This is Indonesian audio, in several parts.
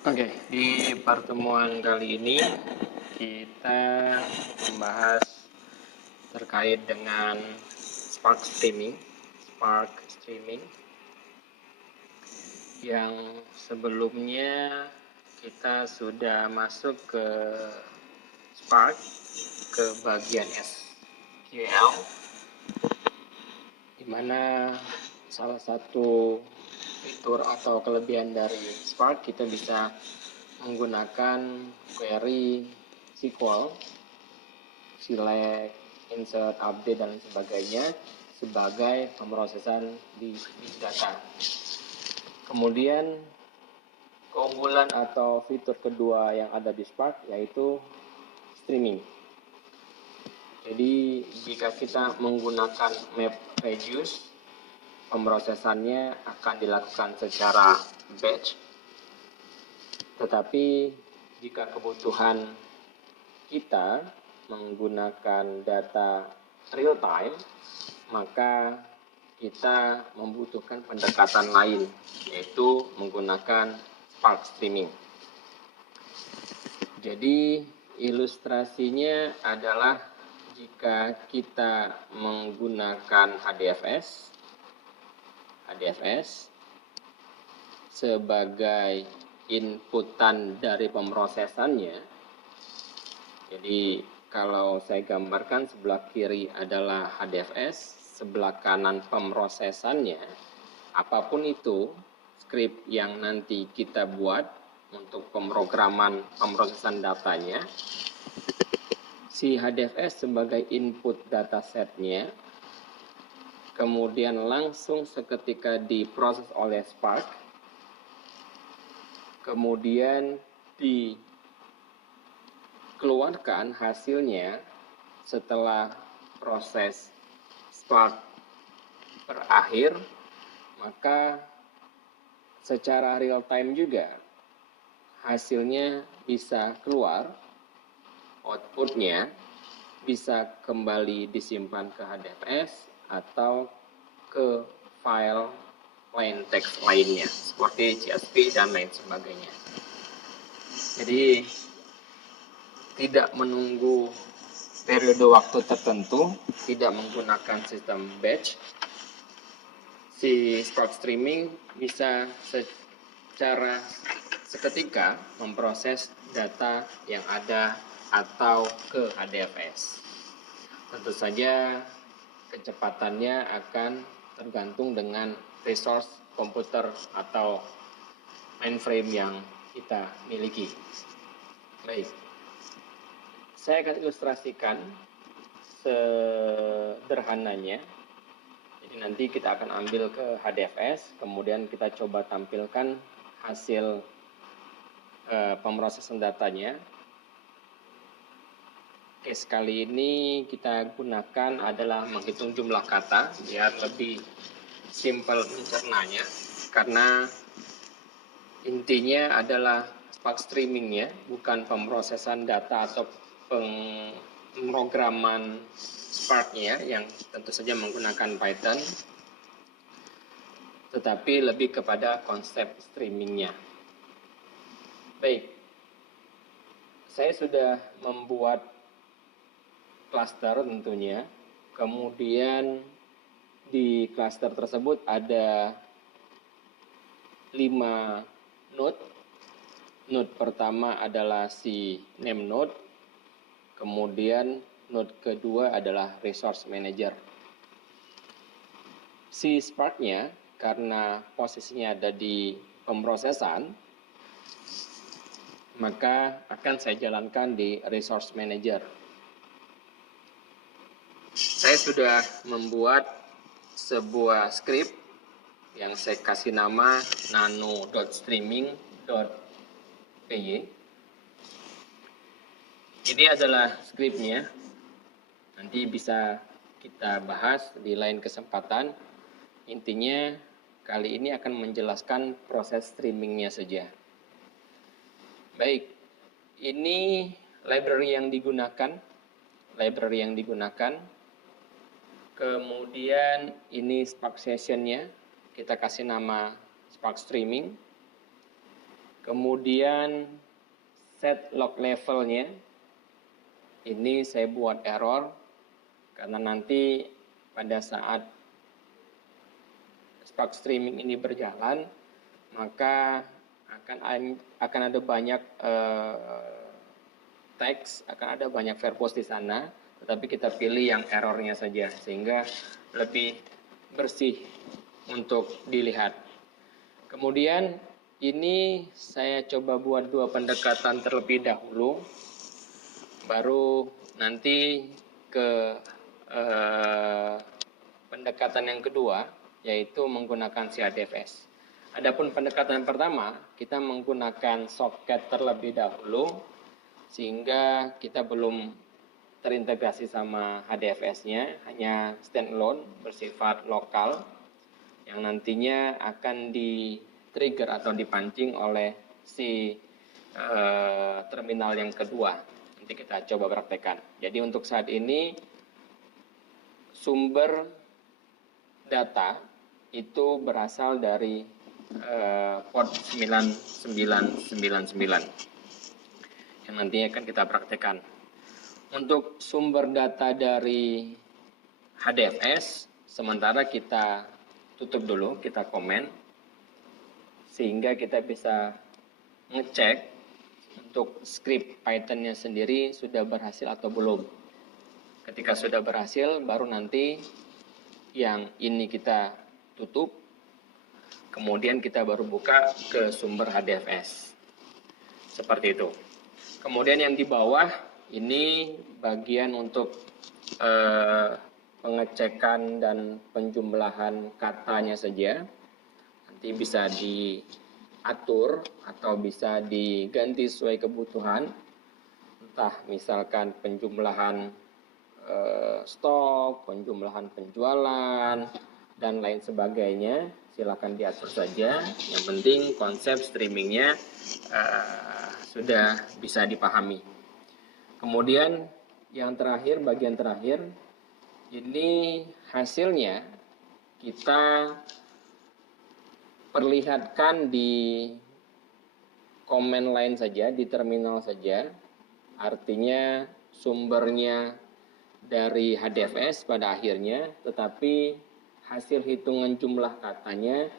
Oke, di pertemuan kali ini kita membahas terkait dengan Spark Streaming, yang sebelumnya kita sudah masuk ke Spark ke bagian SQL, di mana salah satu fitur atau kelebihan dari Spark kita bisa menggunakan query SQL, select, insert, update, dan sebagainya sebagai pemrosesan di big data. Kemudian keunggulan atau fitur kedua yang ada di Spark yaitu streaming. Jadi jika kita menggunakan MapReduce, pemrosesannya akan dilakukan secara batch. Tetapi jika kebutuhan kita menggunakan data real time, maka kita membutuhkan pendekatan lain, yaitu menggunakan Spark Streaming. Jadi ilustrasinya adalah jika kita menggunakan HDFS sebagai inputan dari pemrosesannya. Jadi kalau saya gambarkan, sebelah kiri adalah HDFS, sebelah kanan pemrosesannya. Apapun itu skrip yang nanti kita buat untuk pemrograman pemrosesan datanya, si HDFS sebagai input datasetnya, kemudian langsung seketika diproses oleh Spark, kemudian dikeluarkan hasilnya setelah proses Spark berakhir, maka secara real time juga hasilnya bisa keluar, outputnya bisa kembali disimpan ke HDFS atau ke file plain text lainnya seperti CSV dan lain sebagainya. Jadi tidak menunggu periode waktu tertentu, tidak menggunakan sistem batch, si Spark Streaming bisa secara seketika memproses data yang ada atau ke HDFS. Tentu saja kecepatannya akan tergantung dengan resource komputer atau mainframe yang kita miliki. Baik, saya akan ilustrasikan sederhananya. Jadi nanti kita akan ambil ke HDFS, kemudian kita coba tampilkan hasil pemrosesan datanya. Case kali ini kita gunakan adalah menghitung jumlah kata biar lebih simple mencernanya, karena intinya adalah Spark Streaming-nya, bukan pemrosesan data atau pemrograman Spark-nya yang tentu saja menggunakan Python, tetapi lebih kepada konsep streaming-nya. Baik, saya sudah membuat cluster tentunya, kemudian di cluster tersebut ada 5 node. Node pertama adalah si name node, kemudian node kedua adalah resource manager. Si Spark-nya karena posisinya ada di pemrosesan, maka akan saya jalankan di resource manager. Saya sudah membuat sebuah script yang saya kasih nama nano.streaming.py. Ini adalah scriptnya. Nanti bisa kita bahas di lain kesempatan. Intinya kali ini akan menjelaskan proses streamingnya saja. Baik, ini library yang digunakan. Kemudian ini Spark Session-nya, kita kasih nama Spark Streaming. Kemudian set log levelnya, ini saya buat error karena nanti pada saat Spark Streaming ini berjalan, maka akan ada banyak teks, akan ada banyak verbose di sana, tetapi kita pilih yang errornya saja sehingga lebih bersih untuk dilihat. Kemudian ini saya coba buat dua pendekatan terlebih dahulu, baru nanti ke pendekatan yang kedua, yaitu menggunakan CHDFS. Adapun pendekatan pertama, kita menggunakan socket terlebih dahulu, sehingga kita belum terintegrasi sama HDFS-nya, hanya standalone bersifat lokal, yang nantinya akan di-trigger atau dipancing oleh si terminal yang kedua. Nanti kita coba praktekkan. Jadi untuk saat ini, sumber data itu berasal dari port 9999 yang nantinya akan kita praktekkan. Untuk sumber data dari HDFS, sementara kita tutup dulu, kita komen, sehingga kita bisa ngecek untuk script Python-nya sendiri sudah berhasil atau belum. Ketika sudah berhasil, baru nanti yang ini kita tutup, kemudian kita baru buka ke sumber HDFS. Seperti itu. Kemudian yang di bawah ini bagian untuk pengecekan dan penjumlahan katanya saja. Nanti bisa diatur atau bisa diganti sesuai kebutuhan. Entah misalkan penjumlahan stok, penjumlahan penjualan, dan lain sebagainya. Silakan diatur saja. Yang penting konsep streamingnya sudah bisa dipahami. Kemudian yang terakhir, bagian terakhir, ini hasilnya kita perlihatkan di komen line saja, di terminal saja. Artinya sumbernya dari HDFS pada akhirnya, tetapi hasil hitungan jumlah katanya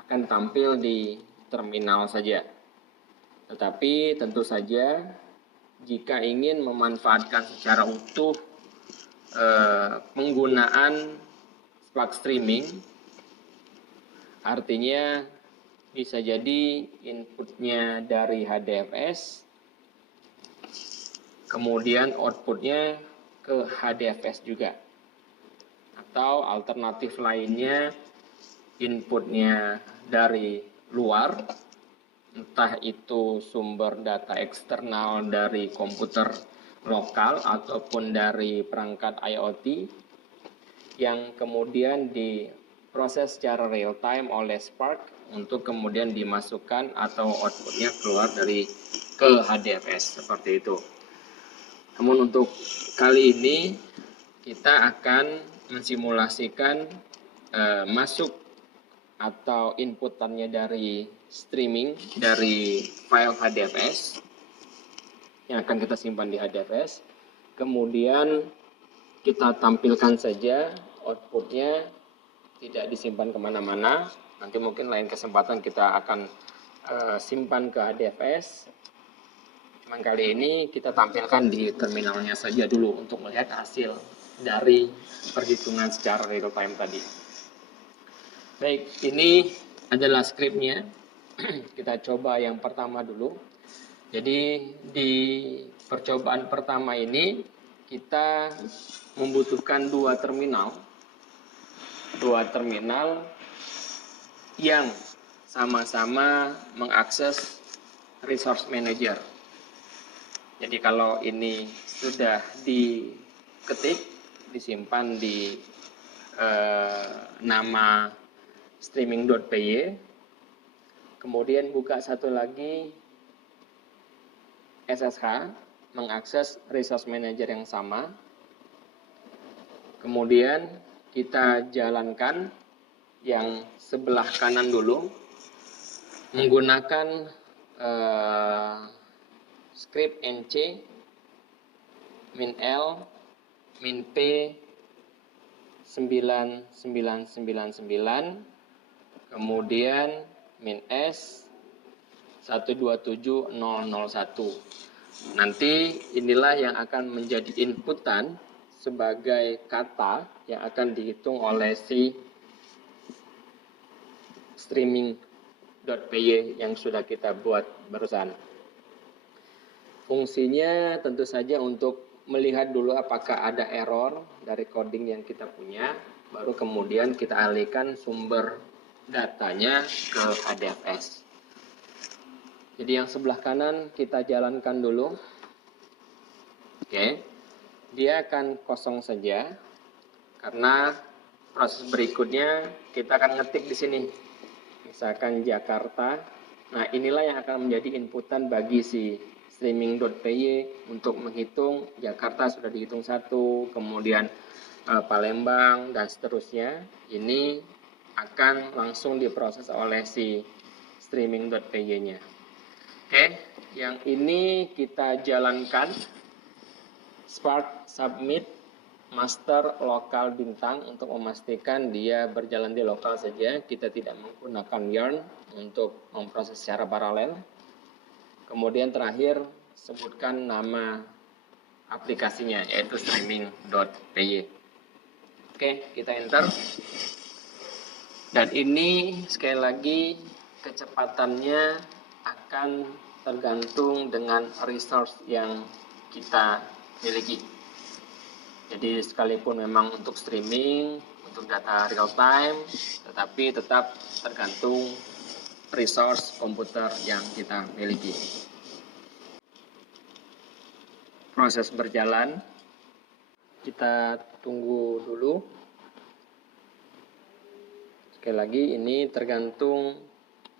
akan tampil di terminal saja. Tetapi tentu saja jika ingin memanfaatkan secara utuh penggunaan Spark Streaming, artinya bisa jadi inputnya dari HDFS, kemudian outputnya ke HDFS juga. Atau alternatif lainnya, inputnya dari luar, entah itu sumber data eksternal dari komputer lokal ataupun dari perangkat IoT yang kemudian diproses secara real time oleh Spark untuk kemudian dimasukkan atau outputnya keluar ke HDFS seperti itu. Namun untuk kali ini kita akan mensimulasikan masuk atau inputannya dari streaming dari file HDFS yang akan kita simpan di HDFS. Kemudian kita tampilkan saja outputnya, tidak disimpan kemana-mana. Nanti mungkin lain kesempatan kita akan simpan ke HDFS. Cuman kali ini kita tampilkan di terminalnya saja dulu untuk melihat hasil dari perhitungan secara real time tadi. Baik, ini adalah skripnya. Kita coba yang pertama dulu. Jadi di percobaan pertama ini kita membutuhkan dua terminal yang sama-sama mengakses resource manager. Jadi kalau ini sudah diketik, disimpan di nama streaming.py, kemudian buka satu lagi SSH, mengakses resource manager yang sama. Kemudian kita jalankan yang sebelah kanan dulu menggunakan script nc min l min p 9999, kemudian min s 127001. Nanti inilah yang akan menjadi inputan sebagai kata yang akan dihitung oleh si streaming.py yang sudah kita buat barusan. Fungsinya tentu saja untuk melihat dulu apakah ada error dari coding yang kita punya, baru kemudian kita alihkan sumber datanya ke HDFS. Jadi yang sebelah kanan kita jalankan dulu. Oke. Dia akan kosong saja karena proses berikutnya kita akan ngetik di sini. Misalkan Jakarta. Nah, inilah yang akan menjadi inputan bagi si streaming.py untuk menghitung Jakarta sudah dihitung 1, kemudian Palembang dan seterusnya. Ini akan langsung diproses oleh si streaming.py-nya. Oke, yang ini kita jalankan Spark submit master lokal bintang untuk memastikan dia berjalan di lokal saja. Kita tidak menggunakan yarn untuk memproses secara paralel. Kemudian terakhir sebutkan nama aplikasinya yaitu streaming.py. Oke, kita enter. Dan ini sekali lagi kecepatannya akan tergantung dengan resource yang kita miliki. Jadi sekalipun memang untuk streaming, untuk data real time, tetapi tetap tergantung resource komputer yang kita miliki. Proses berjalan, kita tunggu dulu. Sekali lagi ini tergantung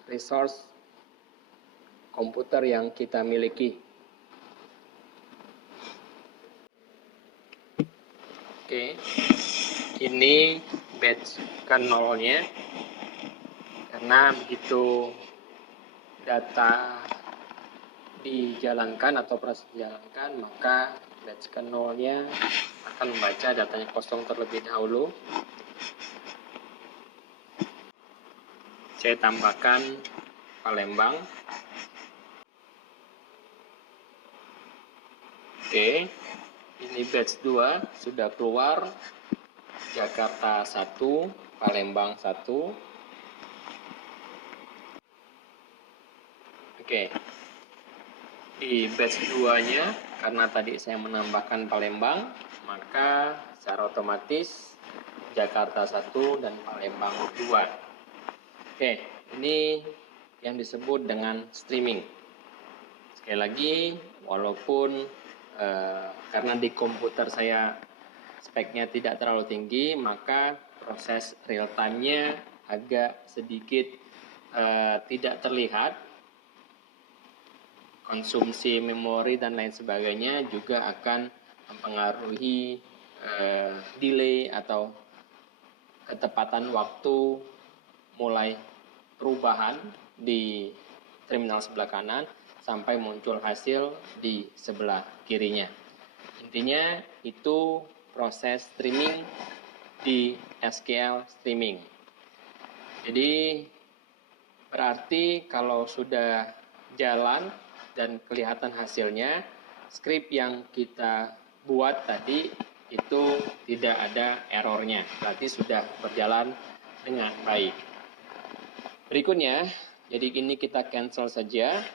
resource komputer yang kita miliki. Oke, ini batch ke-0-nya, karena begitu data dijalankan atau proses dijalankan, maka batch ke-0-nya akan membaca datanya kosong terlebih dahulu. Saya tambahkan Palembang. Oke, ini batch 2 sudah keluar, Jakarta 1, Palembang 1. Oke, di batch 2-nya, karena tadi saya menambahkan Palembang, maka secara otomatis Jakarta 1 dan Palembang 2. Oke, ini yang disebut dengan streaming. Sekali lagi, walaupun karena di komputer saya speknya tidak terlalu tinggi, maka proses real time-nya agak sedikit tidak terlihat. Konsumsi memori dan lain sebagainya juga akan mempengaruhi delay atau ketepatan waktu mulai perubahan di terminal sebelah kanan sampai muncul hasil di sebelah kirinya. Intinya itu proses streaming di SQL streaming. Jadi berarti kalau sudah jalan dan kelihatan hasilnya, script yang kita buat tadi itu tidak ada errornya, berarti sudah berjalan dengan baik. Berikutnya, jadi ini kita cancel saja.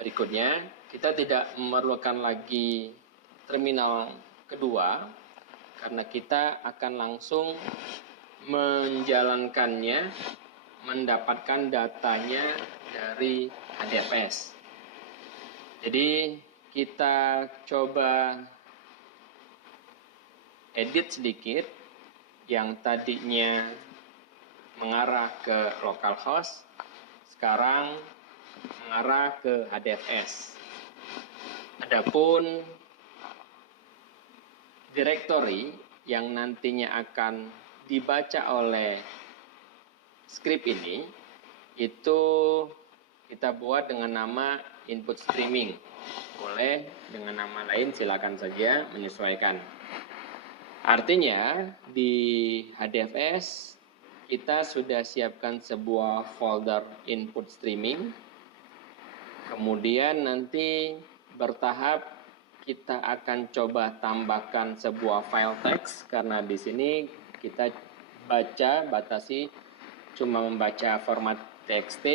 Berikutnya, kita tidak memerlukan lagi terminal kedua, karena kita akan langsung menjalankannya, mendapatkan datanya dari HDFS. Jadi, kita coba edit sedikit, yang tadinya mengarah ke localhost, sekarang mengarah ke HDFS. Adapun directory yang nantinya akan dibaca oleh script ini, itu kita buat dengan nama input streaming. Boleh dengan nama lain, silakan saja menyesuaikan. Artinya di HDFS kita sudah siapkan sebuah folder input streaming. Kemudian nanti bertahap kita akan coba tambahkan sebuah file teks, karena di sini kita batasi cuma membaca format TXT.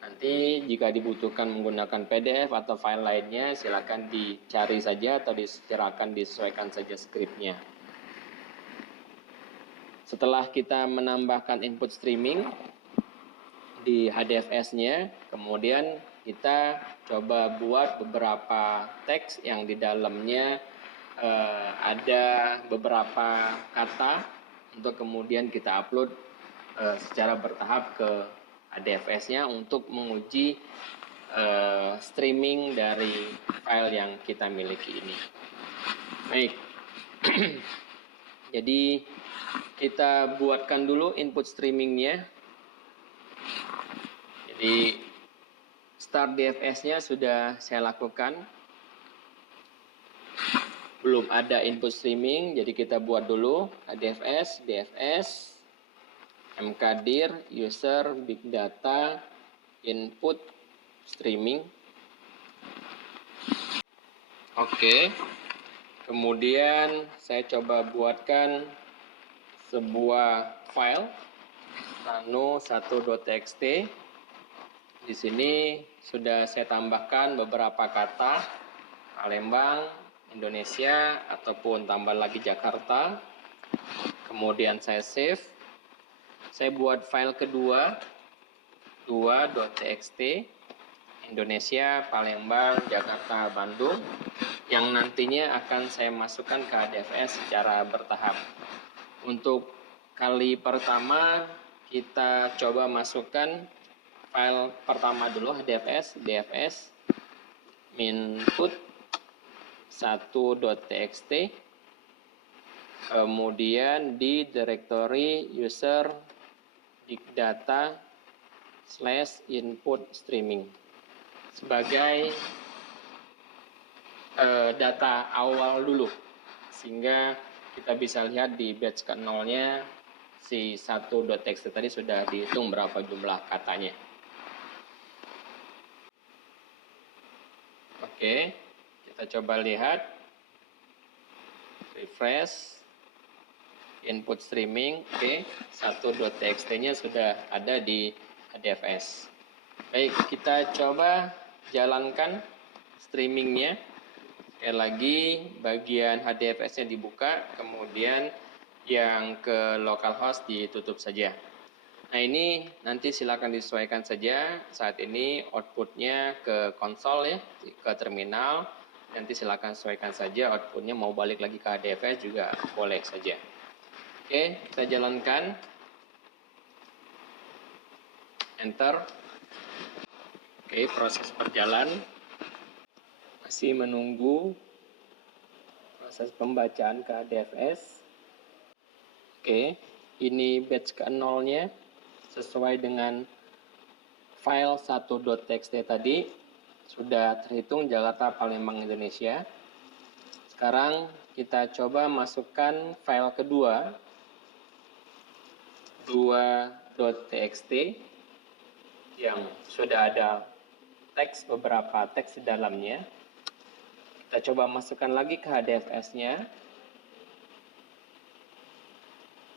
Nanti jika dibutuhkan menggunakan PDF atau file lainnya, silakan dicari saja atau silakan disesuaikan saja skripnya. Setelah kita menambahkan input streaming di HDFS-nya, kemudian kita coba buat beberapa teks yang di dalamnya ada beberapa kata untuk kemudian kita upload secara bertahap ke HDFS-nya untuk menguji streaming dari file yang kita miliki ini. Baik, jadi kita buatkan dulu input streamingnya. Jadi start DFS-nya sudah saya lakukan. Belum ada input streaming, jadi kita buat dulu HDFS, DFS, mkdir, user, big data, input, streaming. Oke. Kemudian saya coba buatkan sebuah file nano1.txt. Di sini sudah saya tambahkan beberapa kata Palembang, Indonesia, ataupun tambah lagi Jakarta. Kemudian saya save. Saya buat file kedua 2.txt Indonesia, Palembang, Jakarta, Bandung, yang nantinya akan saya masukkan ke HDFS secara bertahap. Untuk kali pertama kita coba masukkan file pertama dulu, HDFS, DFS input 1.txt, kemudian di directory user big data /input streaming sebagai data awal dulu, sehingga kita bisa lihat di batch ke 0-nya si 1.txt tadi sudah dihitung berapa jumlah katanya. Oke, kita coba lihat, refresh, input streaming. Oke, 1.txt-nya sudah ada di HDFS. Baik, kita coba jalankan streamingnya. Sekali lagi, bagian HDFS-nya dibuka, kemudian yang ke localhost ditutup saja. Nah, ini nanti silakan disesuaikan saja. Saat ini outputnya ke konsol ya, ke terminal. Nanti silakan sesuaikan saja outputnya, mau balik lagi ke HDFS juga boleh saja. Oke, kita jalankan. Enter. Oke, proses berjalan. Masih menunggu proses pembacaan ke HDFS. Oke, ini batch ke 0-nya sesuai dengan file 1.txt tadi sudah terhitung Jakarta, Palembang, Indonesia. Sekarang kita coba masukkan file kedua 2.txt yang sudah ada teks, beberapa teks di dalamnya. Kita coba masukkan lagi ke HDFS-nya.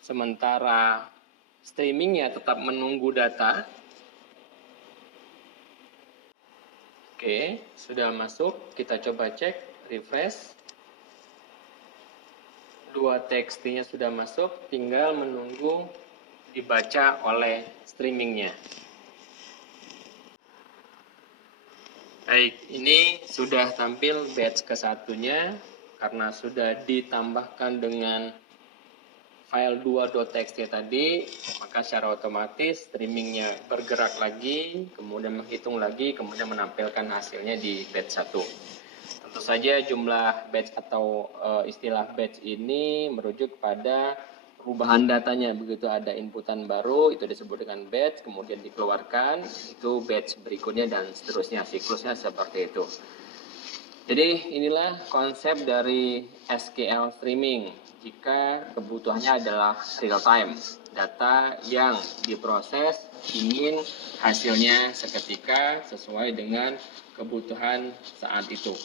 Sementara streamingnya tetap menunggu data. Oke, sudah masuk. Kita coba cek, refresh. 2.txt-nya sudah masuk, tinggal menunggu dibaca oleh streamingnya. Baik, ini sudah tampil batch ke-1-nya karena sudah ditambahkan dengan file 2.txt tadi, maka secara otomatis streamingnya bergerak lagi, kemudian menghitung lagi, kemudian menampilkan hasilnya di batch 1. Tentu saja jumlah batch atau istilah batch ini merujuk pada perubahan datanya. Begitu ada inputan baru, itu disebut dengan batch, kemudian dikeluarkan, itu batch berikutnya dan seterusnya, siklusnya seperti itu. Jadi inilah konsep dari SQL streaming. Jika kebutuhannya adalah real time, data yang diproses ingin hasilnya seketika sesuai dengan kebutuhan saat itu.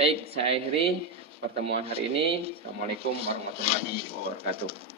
Baik, saya akhiri pertemuan hari ini. Assalamualaikum warahmatullahi wabarakatuh.